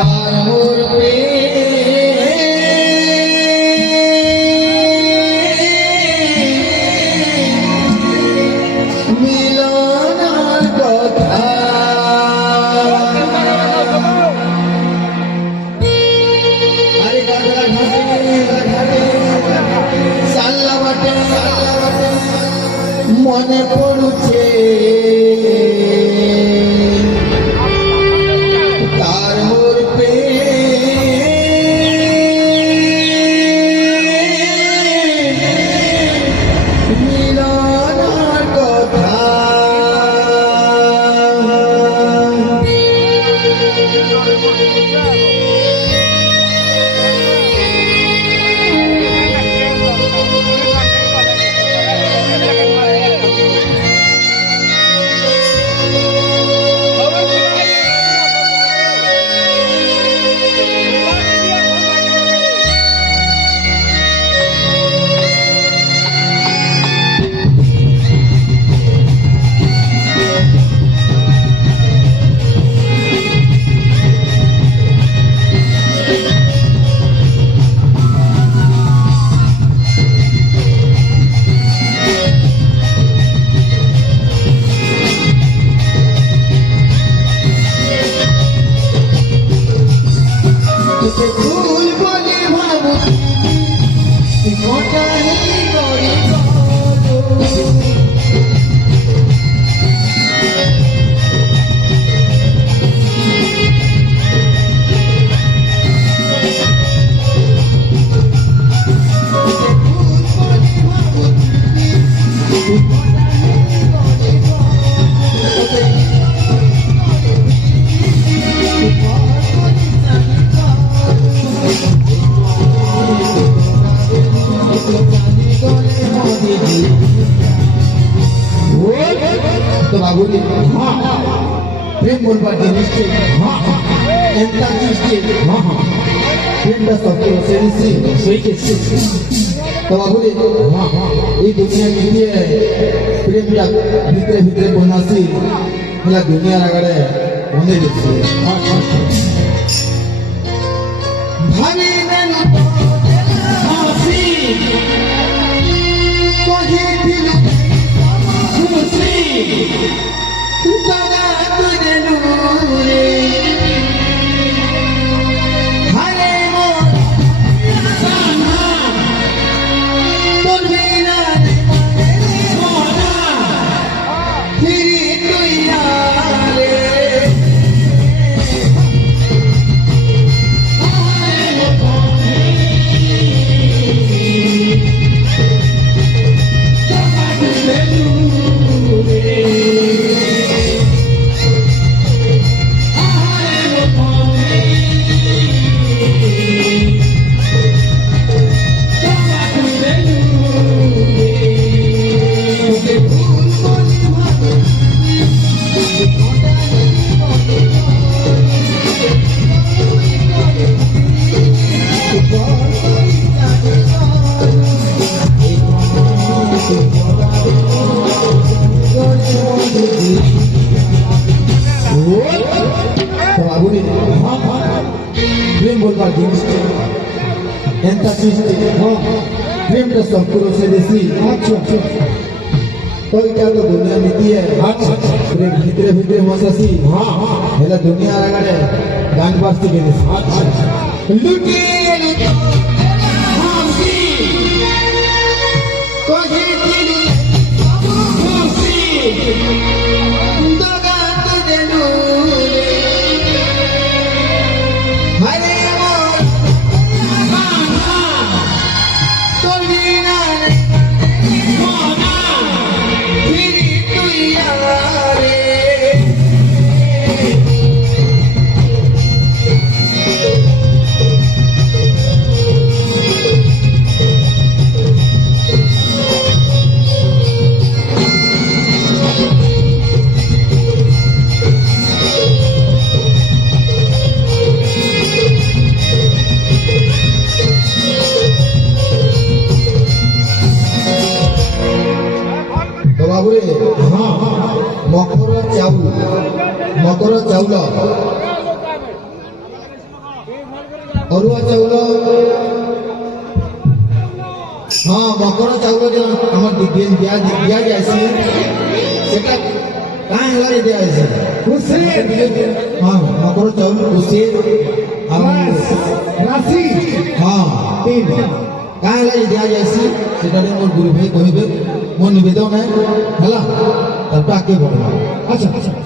তার মোর মিলনার কথা আরে গাদা ঘাটে সাল্লা বাটে মনে পড়ুছে তার মোর মিলনার কথা ফুল বলে ভাবো মোটাই করে तो बाबूजी हाँ प्रेम बोलवा जिनिसटे हाँ एंता चीजटे हाँ प्रेम का सब तो सही के तो बाबूजी हाँ ये दुनिया की है प्रेम का भीतर भीतर बनासी मतलब दुनिया लगाड़े होने जैसे भाभी ने हासी कोई दिल प्रेम बोलवा जिनिसटे एंता चीजटे प्रेम का सब करो से देसी तो क्या तो दुनिया नीति है प्रेम भीतरे भीतरे मसासी हेला दुनिया लगाड़े गान बास्ती के देसी लुटी लुटी हासी कोई दिल हासी दगा तुझे नूरे हरे ଅରୁଆ ଚାଉଳ ହଁ ମକର ଚାଉଳ ଯେନ୍ ଆମର ଦିଆଯାଏସି ସେଟା କାଁ ହେଲା ଦିଆଯାଏସି ହଁ ମକର ଚାଉଳ କୁସି ରାଶି ହଁ କାଁ ହେଲା ଦିଆଯାଏସି ସେଟାରେ ମୋର ଗୁରୁ ଭାଇ କହିବେ ମୋ ନିବେଦନ ହେଲା ତାପରେ ଆଗେ ବଢ଼ିବା ଆଚ୍ଛା ଆଚ୍ଛା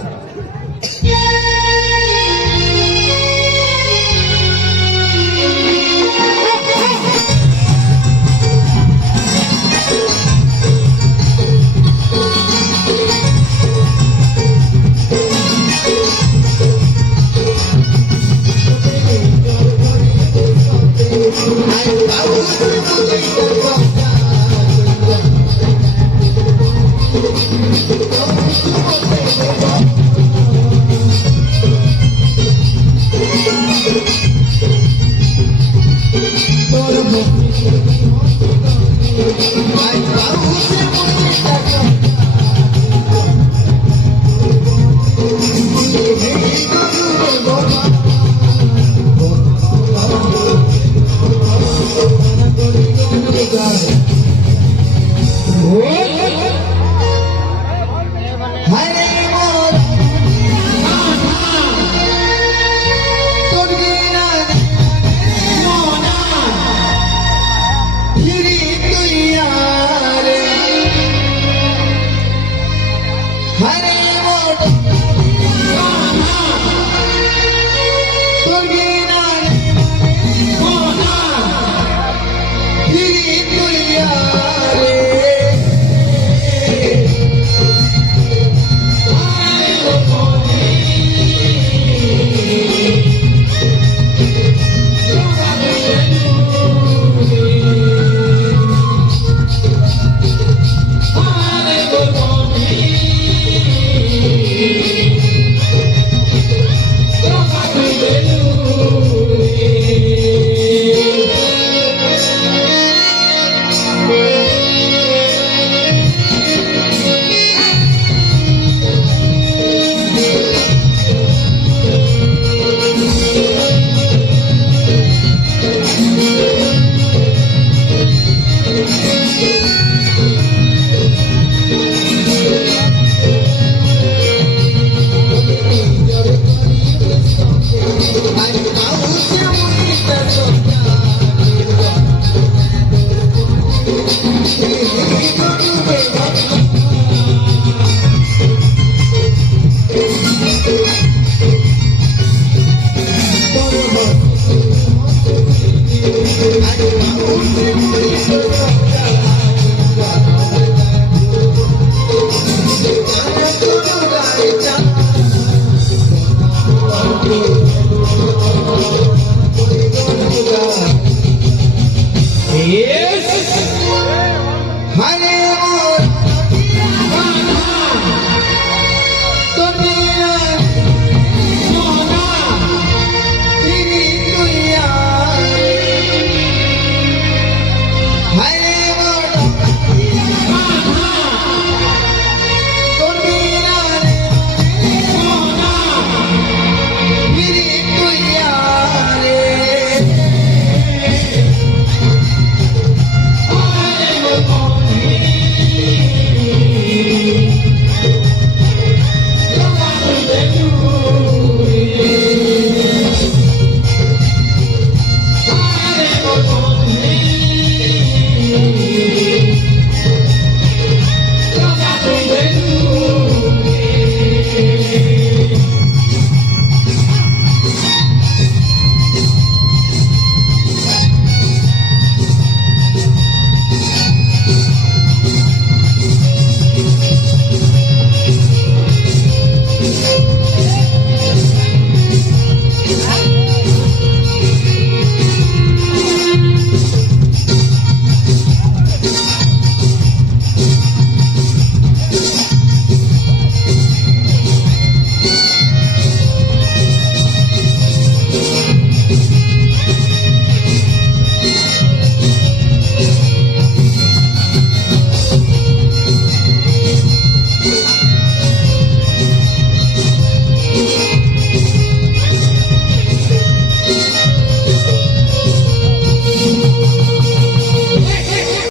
I